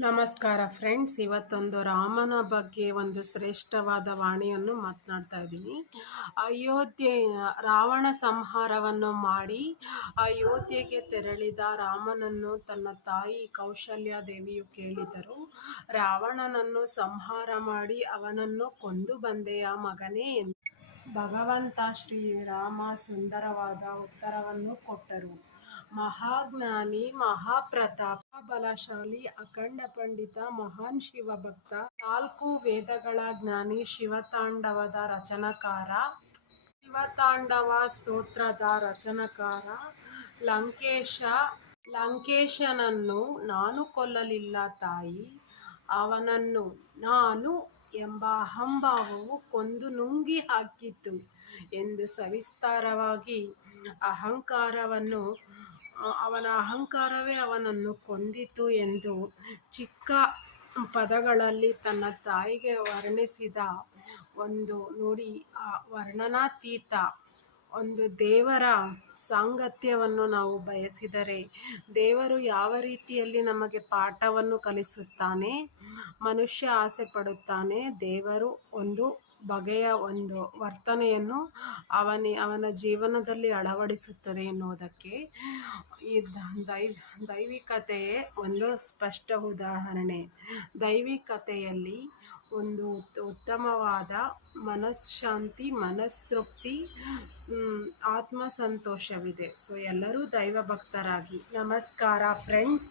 ನಮಸ್ಕಾರ ಫ್ರೆಂಡ್ಸ್. ಇವತ್ತೊಂದು ರಾಮನ ಬಗ್ಗೆ ಒಂದು ಶ್ರೇಷ್ಠವಾದ ವಾಣಿಯನ್ನು ಮಾತನಾಡ್ತಾ ಇದ್ದೀನಿ. ಅಯೋಧ್ಯೆ, ರಾವಣ ಸಂಹಾರವನ್ನು ಮಾಡಿ ಅಯೋಧ್ಯೆಗೆ ತೆರಳಿದ ರಾಮನನ್ನು ತನ್ನ ತಾಯಿ ಕೌಶಲ್ಯ ದೇವಿಯು ಕೇಳಿದರು. ರಾವಣನನ್ನು ಸಂಹಾರ ಮಾಡಿ ಅವನನ್ನು ಕೊಂದು ಬಂದೆಯ ಮಗನೇ ಎಂದು. ಭಗವಂತ ಶ್ರೀರಾಮ ಸುಂದರವಾದ ಉತ್ತರವನ್ನು ಕೊಟ್ಟರು. ಮಹಾಜ್ಞಾನಿ, ಮಹಾಪ್ರತಾಪ, ಬಲಶಾಲಿ, ಅಖಂಡ ಪಂಡಿತ, ಮಹಾನ್ ಶಿವಭಕ್ತ, ನಾಲ್ಕು ವೇದಗಳ ಜ್ಞಾನಿ, ಶಿವತಾಂಡವದ ರಚನಕಾರ, ಶಿವತಾಂಡವ ಸ್ತೋತ್ರದ ರಚನಕಾರ, ಲಂಕೇಶ, ಲಂಕೇಶನನ್ನು ನಾನು ಕೊಲ್ಲಲಿಲ್ಲ ತಾಯಿ, ಅವನನ್ನು ನಾನು ಎಂಬ ಅಹಂಭಾವವು ಕೊಂದು ನುಂಗಿ ಹಾಕಿತ್ತು ಎಂದು ಸವಿಸ್ತಾರವಾಗಿ ಅಹಂಕಾರವನ್ನು ಅವನ ಅಹಂಕಾರವೇ ಅವನನ್ನು ಕೊಂದಿತು ಎಂದು ಚಿಕ್ಕ ಪದಗಳಲ್ಲಿ ತನ್ನ ತಾಯಿಗೆ ವರ್ಣಿಸಿದ ಒಂದು ನುಡಿ ಆ ವರ್ಣನಾತೀತ. ಒಂದು ದೇವರ ಸಾಂಗತ್ಯವನ್ನು ನಾವು ಬಯಸಿದರೆ ದೇವರು ಯಾವ ರೀತಿಯಲ್ಲಿ ನಮಗೆ ಪಾಠವನ್ನು ಕಲಿಸುತ್ತಾನೆ, ಮನುಷ್ಯ ಆಸೆ ಪಡುತ್ತಾನೆ, ದೇವರು ಒಂದು ಬಗೆಯ ಒಂದು ವರ್ತನೆಯನ್ನು ಅವನಿ, ಅವನ ಜೀವನದಲ್ಲಿ ಅಳವಡಿಸುತ್ತದೆ ಎನ್ನುವುದಕ್ಕೆ ಈ ದೈವ, ದೈವಿಕತೆಯೇ ಒಂದು ಸ್ಪಷ್ಟ ಉದಾಹರಣೆ. ದೈವಿಕತೆಯಲ್ಲಿ ಒಂದು ಉತ್ತಮವಾದ ಮನಃಶಾಂತಿ ಮನಸ್ತೃಪ್ತಿ ಆತ್ಮ ಸಂತೋಷವಿದೆ ಸೊ ಎಲ್ಲರೂ ದೈವ ಭಕ್ತರಾಗಿ ನಮಸ್ಕಾರ ಫ್ರೆಂಡ್ಸ್